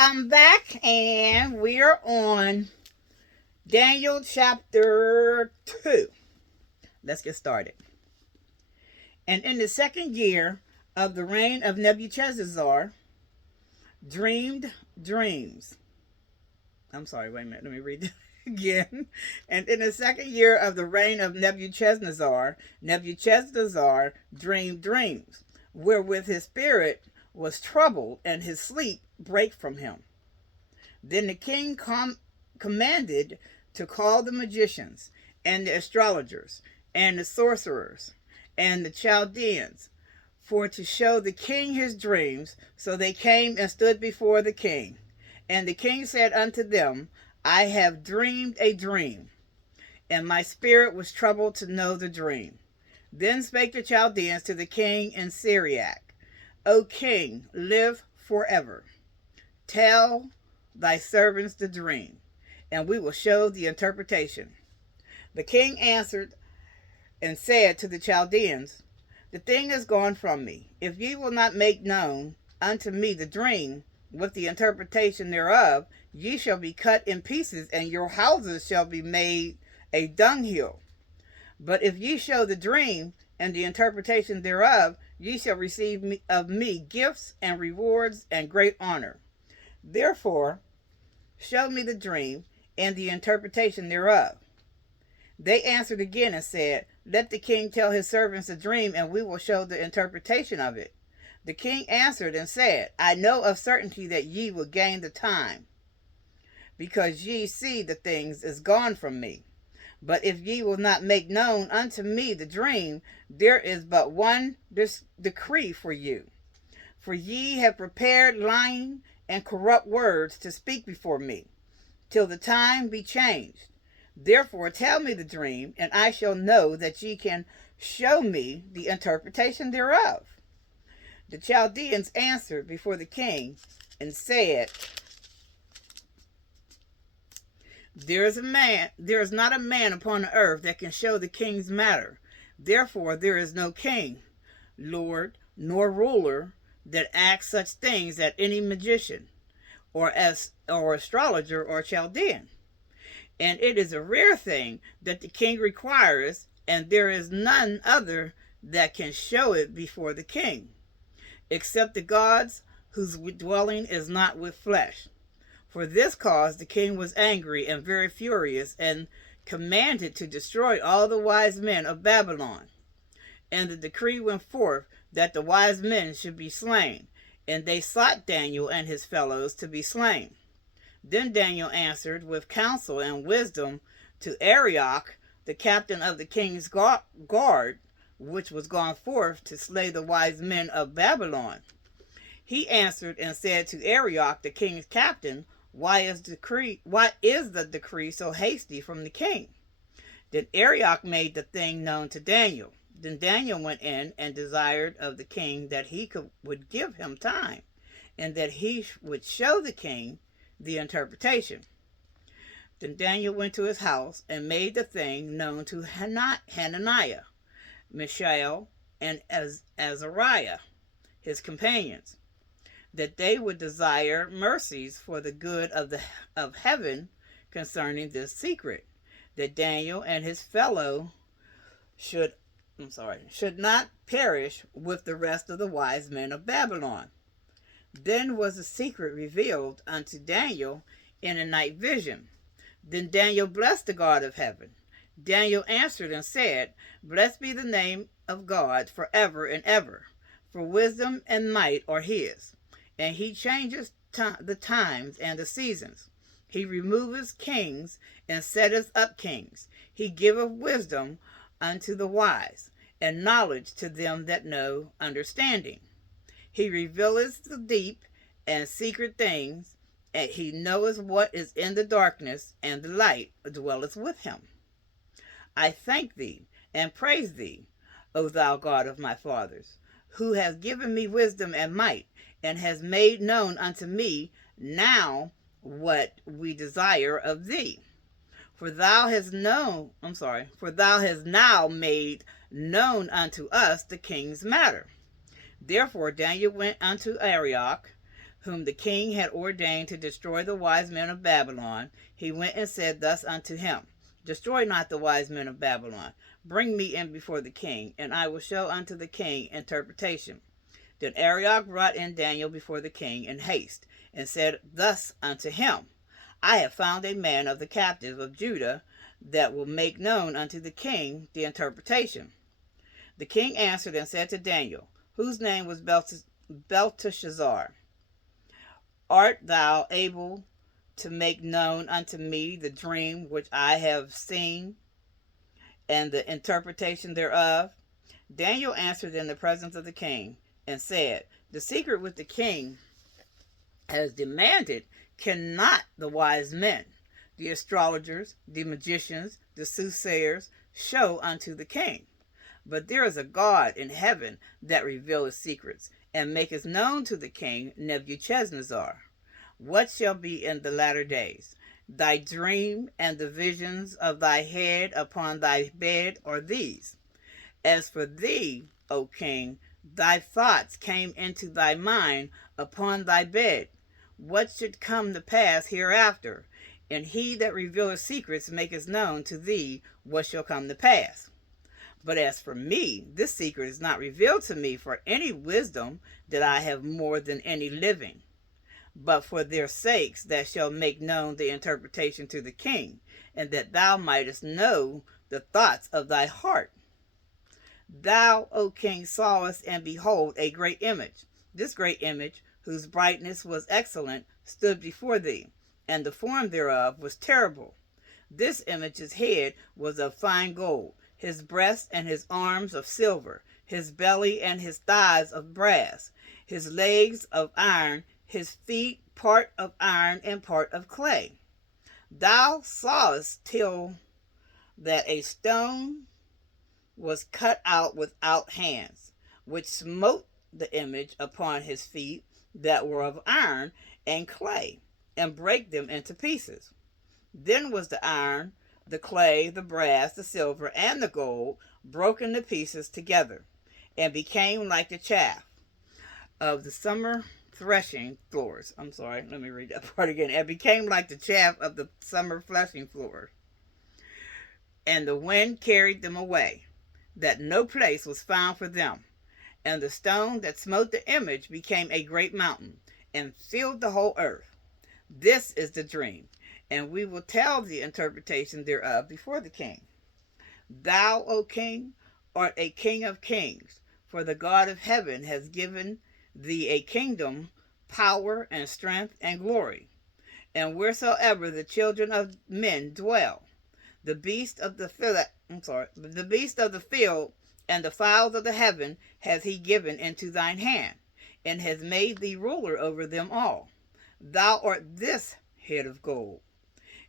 I'm back and we're on Daniel chapter 2. Let's get started. And in the second year of the reign of Nebuchadnezzar, dreamed dreams. I'm sorry, wait a minute, let me read that again. And in the second year of the reign of Nebuchadnezzar, Nebuchadnezzar dreamed dreams, wherewith his spirit was troubled, and his sleep brake from him. Then the king commanded to call the magicians, and the astrologers, and the sorcerers, and the Chaldeans, for to show the king his dreams. So they came and stood before the king. And the king said unto them, I have dreamed a dream, and my spirit was troubled to know the dream. Then spake the Chaldeans to the king in Syriac, O king, live forever. Tell thy servants the dream, and we will show the interpretation. The king answered and said to the Chaldeans, The thing is gone from me. If ye will not make known unto me the dream with the interpretation thereof, ye shall be cut in pieces, and your houses shall be made a dunghill. But if ye show the dream and the interpretation thereof, ye shall receive of me gifts and rewards and great honor. Therefore, show me the dream and the interpretation thereof. They answered again and said, Let the king tell his servants the dream, and we will show the interpretation of it. The king answered and said, I know of certainty that ye will gain the time, because ye see the things is gone from me. But if ye will not make known unto me the dream, there is but one decree for you. For ye have prepared lying and corrupt words to speak before me, till the time be changed. Therefore tell me the dream, and I shall know that ye can show me the interpretation thereof. The Chaldeans answered before the king and said, There is not a man upon the earth that can show the king's matter. Therefore there is no king, lord, nor ruler that acts such things as any magician, or astrologer, or Chaldean. And it is a rare thing that the king requires, and there is none other that can show it before the king, except the gods whose dwelling is not with flesh. For this cause the king was angry and very furious, and commanded to destroy all the wise men of Babylon. And the decree went forth that the wise men should be slain, and they sought Daniel and his fellows to be slain. Then Daniel answered with counsel and wisdom to Arioch, the captain of the king's guard, which was gone forth to slay the wise men of Babylon. He answered and said to Arioch, the king's captain, Why is the decree so hasty from the king? Then Arioch made the thing known to Daniel. Then Daniel went in and desired of the king that he would give him time, and that he would show the king the interpretation. Then Daniel went to his house and made the thing known to Hananiah, Mishael, and Azariah, his companions, that they would desire mercies for the good of heaven concerning this secret, that Daniel and his fellow should not perish with the rest of the wise men of Babylon. Then was the secret revealed unto Daniel in a night vision. Then Daniel blessed the God of heaven. Daniel answered and said, Blessed be the name of God forever and ever, for wisdom and might are his. And he changes the times and the seasons. He removeth kings and setteth up kings. He giveth wisdom unto the wise, and knowledge to them that know understanding. He revealeth the deep and secret things, and he knoweth what is in the darkness, and the light dwelleth with him. I thank thee and praise thee, O thou God of my fathers, who hast given me wisdom and might, and has made known unto me now what we desire of thee. For thou hast now made known unto us the king's matter. Therefore Daniel went unto Arioch, whom the king had ordained to destroy the wise men of Babylon, he went and said thus unto him, Destroy not the wise men of Babylon. Bring me in before the king, and I will show unto the king interpretation. Then Arioch brought in Daniel before the king in haste, and said thus unto him, I have found a man of the captives of Judah that will make known unto the king the interpretation. The king answered and said to Daniel, whose name was Belteshazzar, Art thou able to make known unto me the dream which I have seen, and the interpretation thereof? Daniel answered in the presence of the king, and said, The secret which the king has demanded cannot the wise men, the astrologers, the magicians, the soothsayers show unto the king. But there is a God in heaven that revealeth secrets, and maketh known to the king Nebuchadnezzar what shall be in the latter days. Thy dream and the visions of thy head upon thy bed are these. As for thee, O king, thy thoughts came into thy mind upon thy bed, what should come to pass hereafter, and he that revealeth secrets maketh known to thee what shall come to pass. But as for me, this secret is not revealed to me for any wisdom that I have more than any living, but for their sakes that shall make known the interpretation to the king, and that thou mightest know the thoughts of thy heart. Thou, O king, sawest, and behold, a great image. This great image, whose brightness was excellent, stood before thee, and the form thereof was terrible. This image's head was of fine gold, his breast and his arms of silver, his belly and his thighs of brass, his legs of iron, his feet part of iron and part of clay. Thou sawest till that a stone was cut out without hands, which smote the image upon his feet that were of iron and clay, and brake them into pieces. Then was the iron, the clay, the brass, the silver, and the gold broken to pieces together, and became like the chaff of the summer threshing floors. I'm sorry, let me read that part again. It became like the chaff of the summer threshing floors. And the wind carried them away, that no place was found for them. And the stone that smote the image became a great mountain, and filled the whole earth. This is the dream, and we will tell the interpretation thereof before the king. Thou, O king, art a king of kings, for the God of heaven has given thee a kingdom, power, and strength, and glory. And wheresoever the children of men dwell, the beast of the field, and the fowls of the heaven has he given into thine hand, and has made thee ruler over them all. Thou art this head of gold.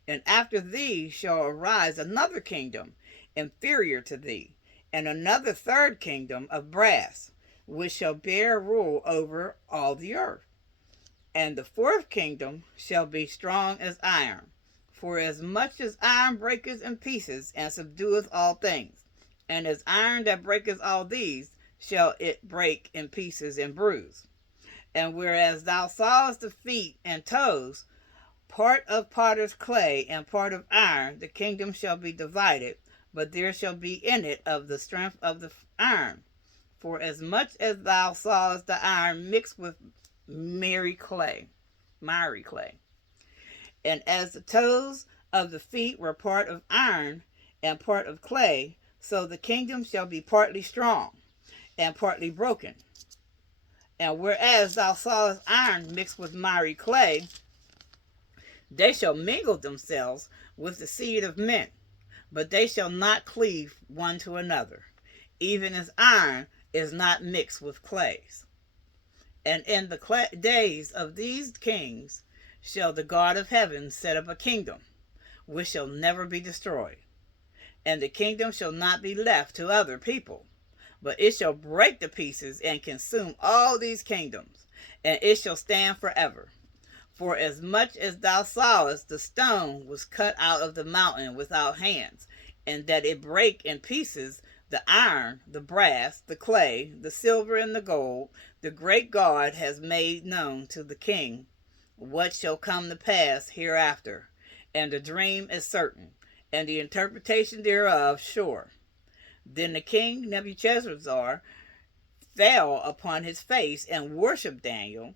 And after thee shall arise another kingdom inferior to thee, and another third kingdom of brass, which shall bear rule over all the earth. And the fourth kingdom shall be strong as iron, for as much as iron breaketh in pieces and subdueth all things, and as iron that breaketh all these, shall it break in pieces and bruise. And whereas thou sawest the feet and toes, part of potter's clay and part of iron, the kingdom shall be divided, but there shall be in it of the strength of the iron. For as much as thou sawest the iron mixed with miry clay, and as the toes of the feet were part of iron and part of clay, so the kingdom shall be partly strong and partly broken. And whereas thou sawest iron mixed with miry clay, they shall mingle themselves with the seed of men, but they shall not cleave one to another, even as iron is not mixed with clays. And in the days of these kings shall the God of heaven set up a kingdom, which shall never be destroyed. And the kingdom shall not be left to other people, but it shall break to pieces and consume all these kingdoms, and it shall stand forever. For as much as thou sawest the stone was cut out of the mountain without hands, and that it brake in pieces the iron, the brass, the clay, the silver, and the gold, the great God has made known to the king what shall come to pass hereafter. And the dream is certain, and the interpretation thereof sure. Then the king Nebuchadnezzar fell upon his face and worshipped Daniel,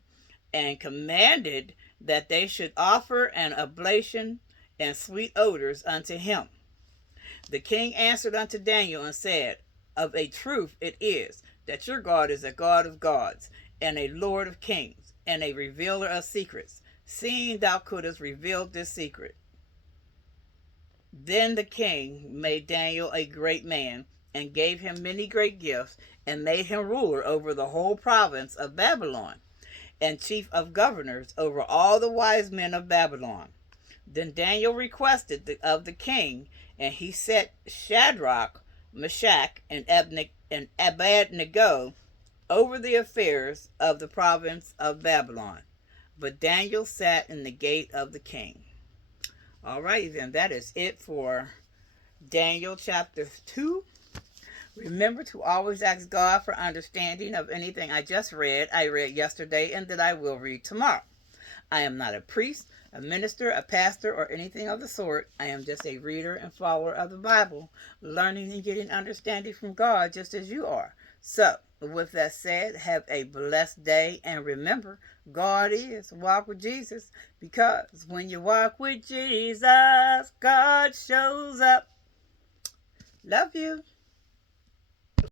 and commanded that they should offer an oblation and sweet odors unto him. The king answered unto Daniel and said, Of a truth it is, that your God is a God of gods, and a Lord of kings, and a revealer of secrets, seeing thou couldst reveal this secret. Then the king made Daniel a great man, and gave him many great gifts, and made him ruler over the whole province of Babylon, and chief of governors over all the wise men of Babylon. Then Daniel requested of the king, and he set Shadrach, Meshach, and Abednego over the affairs of the province of Babylon. But Daniel sat in the gate of the king. All right, then, that is it for Daniel chapter 2. Remember to always ask God for understanding of anything I read yesterday, and that I will read tomorrow. I am not a priest, a minister, a pastor, or anything of the sort. I am just a reader and follower of the Bible, learning and getting understanding from God just as you are. So, with that said, have a blessed day, and remember, God is. Walk with Jesus, because when you walk with Jesus, God shows up. Love you.